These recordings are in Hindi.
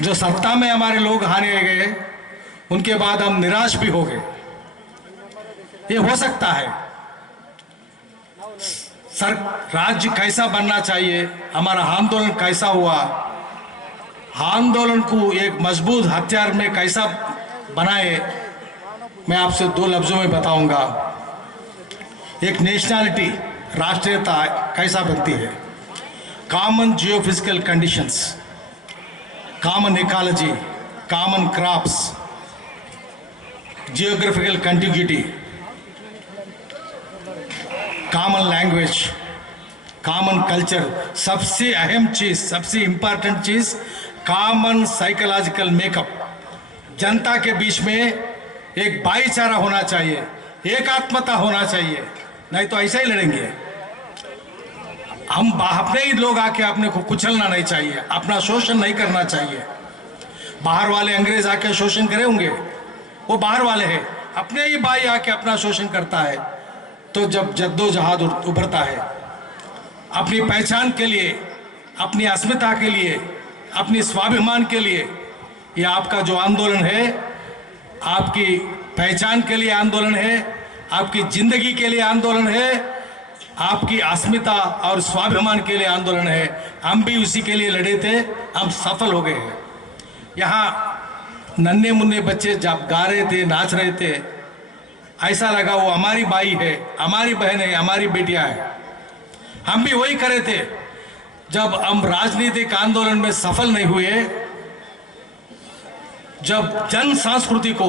जो सत्ता में हमारे लोग हारे गए, उनके बाद हम निराश भी हो गए। ये हो सकता है। सर, राज्य कैसा बनना चाहिए, हमारा आंदोलन कैसा हुआ, आंदोलन को एक मजबूत हथियार में कैसा बनाए, मैं आपसे दो लफ्जों में बताऊंगा। एक नेशनैलिटी, राष्ट्रीयता कैसा बनती है, common geophysical conditions, common ecology, common crops, geographical contiguity, common language, common culture, सबसे अहम चीज, सबसे इंपॉर्टेंट चीज कॉमन साइकोलॉजिकल मेकअप। जनता के बीच में एक भाईचारा होना चाहिए, एकात्मता होना चाहिए, नहीं तो ऐसे ही लड़ेंगे हम। अपने ही लोग आके अपने को कुचलना नहीं चाहिए, अपना शोषण नहीं करना चाहिए। बाहर वाले अंग्रेज आके शोषण करे होंगे, वो बाहर वाले हैं। अपने ही भाई आके अपना शोषण करता है, तो जब जद्दोजहद उभरता है अपनी पहचान के लिए, अपनी अस्मिता के लिए, अपनी स्वाभिमान के लिए, ये आपका जो आंदोलन है, आपकी पहचान के लिए आंदोलन है, आपकी जिंदगी के लिए आंदोलन है, आपकी अस्मिता और स्वाभिमान के लिए आंदोलन है। हम भी उसी के लिए लड़े थे, हम सफल हो गए हैं। यहाँ नन्हे मुन्ने बच्चे जब गा रहे थे, नाच रहे थे, ऐसा लगा वो हमारी भाई है, हमारी बहन है, हमारी बेटियां है। हम भी वही करे थे। जब हम राजनीतिक आंदोलन में सफल नहीं हुए, जब जन संस्कृति को,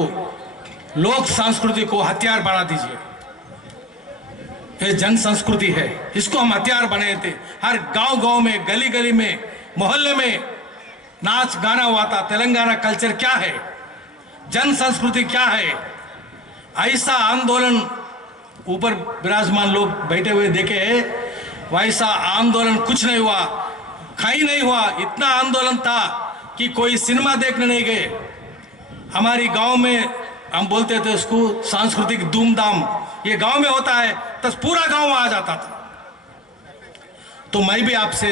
लोक संस्कृति को हथियार बना दीजिए, ये जन संस्कृति है, इसको हम हथियार बनाए थे। हर गांव-गांव में, गली गली में, मोहल्ले में नाच गाना हुआ था। तेलंगाना कल्चर क्या है, जन संस्कृति क्या है, ऐसा आंदोलन ऊपर विराजमान लोग बैठे हुए देखे, वैसा आंदोलन कुछ नहीं हुआ, कहीं नहीं हुआ। इतना आंदोलन था कि कोई सिनेमा देखने नहीं गए। हमारी गांव में हम बोलते थे उसको सांस्कृतिक धूमधाम, ये गांव में होता है तो पूरा गांव आ जाता था। तो मैं भी आपसे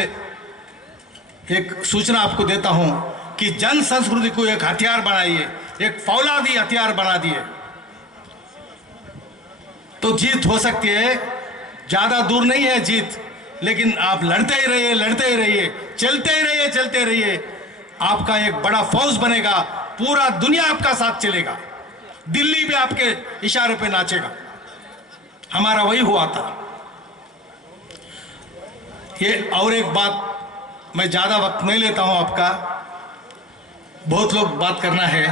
एक सूचना आपको देता हूं कि जन संस्कृति को एक हथियार बनाइए, एक फौलादी हथियार बना दिए, तो जीत हो सकती है। ज्यादा दूर नहीं है जीत, लेकिन आप लड़ते ही रहिए, लड़ते ही रहिए, चलते ही रहिए, चलते रहिए। आपका एक बड़ा फौज बनेगा, पूरा दुनिया आपका साथ चलेगा, दिल्ली भी आपके इशारे पे नाचेगा। हमारा वही हुआ था। ये और एक बात, मैं ज्यादा वक्त नहीं लेता हूं आपका, बहुत लोग बात करना है।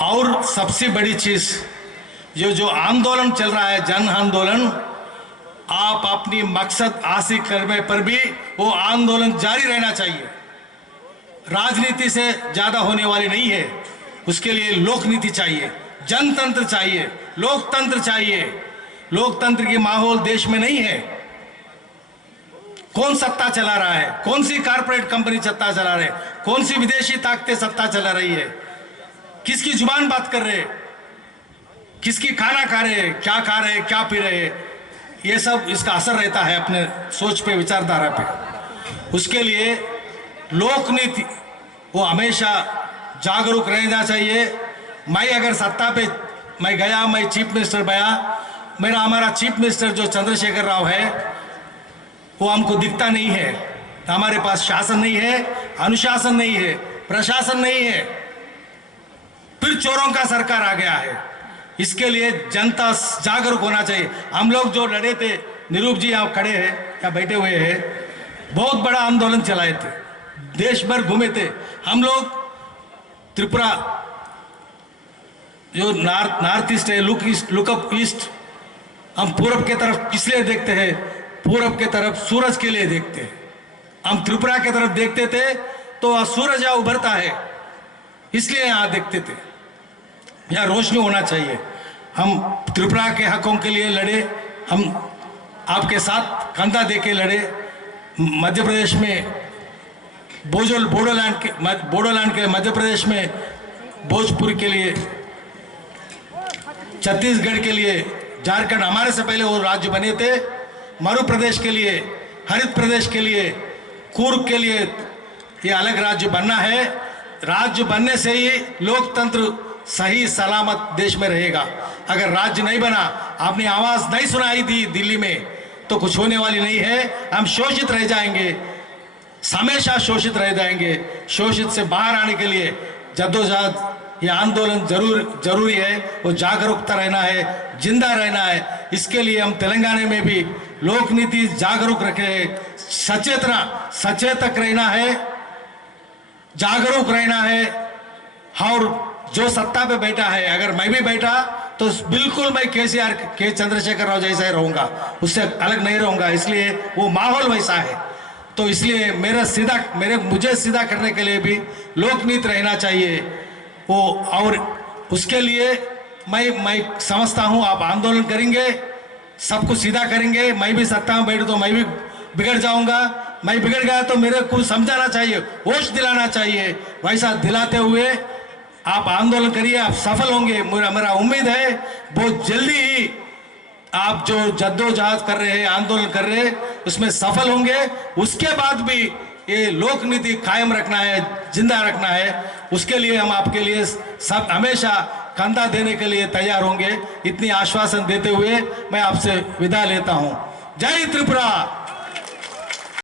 और सबसे बड़ी चीज, जो आंदोलन चल रहा है, जन आंदोलन, आप अपनी मकसद हासिल करने पर भी वो आंदोलन जारी रहना चाहिए। राजनीति से ज्यादा होने वाली नहीं है। उसके लिए लोकनीति चाहिए, जनतंत्र चाहिए, लोकतंत्र चाहिए। लोकतंत्र की माहौल देश में नहीं है। कौन सत्ता चला रहा है, कौन सी कारपोरेट कंपनी सत्ता चला रहे, कौन सी विदेशी ताकतें सत्ता चला रही है, किसकी जुबान बात कर रहे, किसकी खाना खा रहे, क्या खा रहे, क्या पी रहे, ये सब इसका असर रहता है अपने सोच पे, विचारधारा पे। उसके लिए लोकनीति वो हमेशा जागरूक रहना चाहिए। मैं अगर सत्ता पे मैं गया, मैं चीफ मिनिस्टर बना, मेरा हमारा चीफ मिनिस्टर जो चंद्रशेखर राव है, वो हमको दिखता नहीं है। हमारे पास शासन नहीं है, अनुशासन नहीं है, प्रशासन नहीं है, फिर चोरों का सरकार आ गया है। इसके लिए जनता जागरूक होना चाहिए। हम लोग जो लड़े थे, निरूप जी यहाँ खड़े हैं या बैठे हुए हैं, बहुत बड़ा आंदोलन चलाए थे, देश भर घूमे थे हम लोग। त्रिपुरा जो नॉर्थ ईस्ट है, लुकअप ईस्ट, हम पूरब के तरफ किसलिए देखते हैं, पूरब के तरफ सूरज के लिए देखते हैं। हम त्रिपुरा के तरफ देखते थे तो सूरज यहाँ उभरता है, इसलिए यहाँ देखते थे। यहाँ रोशनी होना चाहिए। हम त्रिपुरा के हकों के लिए लड़े, हम आपके साथ कंधा दे के लड़े। मध्य प्रदेश में बोडोलैंड के मध्य प्रदेश में भोजपुर के लिए, छत्तीसगढ़ के लिए, झारखंड हमारे से पहले वो राज्य बने थे, मध्य प्रदेश के लिए, हरित प्रदेश के लिए, कूर्ग के लिए, ये अलग राज्य बनना है। राज्य बनने से ही लोकतंत्र सही सलामत देश में रहेगा। अगर राज्य नहीं बना, आपने आवाज नहीं सुनाई दी दिल्ली में, तो कुछ होने वाली नहीं है। हम शोषित रह जाएंगे, हमेशा शोषित रह जाएंगे। शोषित से बाहर आने के लिए जद्दोजहद, ये आंदोलन जरूरी है। वो जागरूकता रहना है, जिंदा रहना है। इसके लिए हम तेलंगाना में भी लोक नीति जागरूक रखे, सचेतक रहना है, जागरूक रहना है। और जो सत्ता पे बैठा है, अगर मैं भी बैठा तो बिल्कुल मैं केसीआर के चंद्रशेखर राव जैसा ही रहूंगा, उससे अलग नहीं रहूंगा। इसलिए वो माहौल वैसा है। तो इसलिए मुझे सीधा करने के लिए भी लोकनीति रहना चाहिए वो। और उसके लिए मैं समझता हूं आप आंदोलन करेंगे, सबको सीधा करेंगे। मैं भी सत्ता में बैठूं तो मैं भी बिगड़ जाऊंगा। मैं बिगड़ गया तो मेरे को समझाना चाहिए, होश दिलाना चाहिए। वैसा दिलाते हुए आप आंदोलन करिए, आप सफल होंगे। मेरा उम्मीद है बहुत जल्दी ही आप जो जद्दोजहद कर रहे हैं, आंदोलन कर रहे हैं, उसमें सफल होंगे। उसके बाद भी ये लोक नीति कायम रखना है, जिंदा रखना है। उसके लिए हम आपके लिए सब हमेशा कंधा देने के लिए तैयार होंगे। इतनी आश्वासन देते हुए मैं आपसे विदा लेता हूं। जय त्रिपुरा।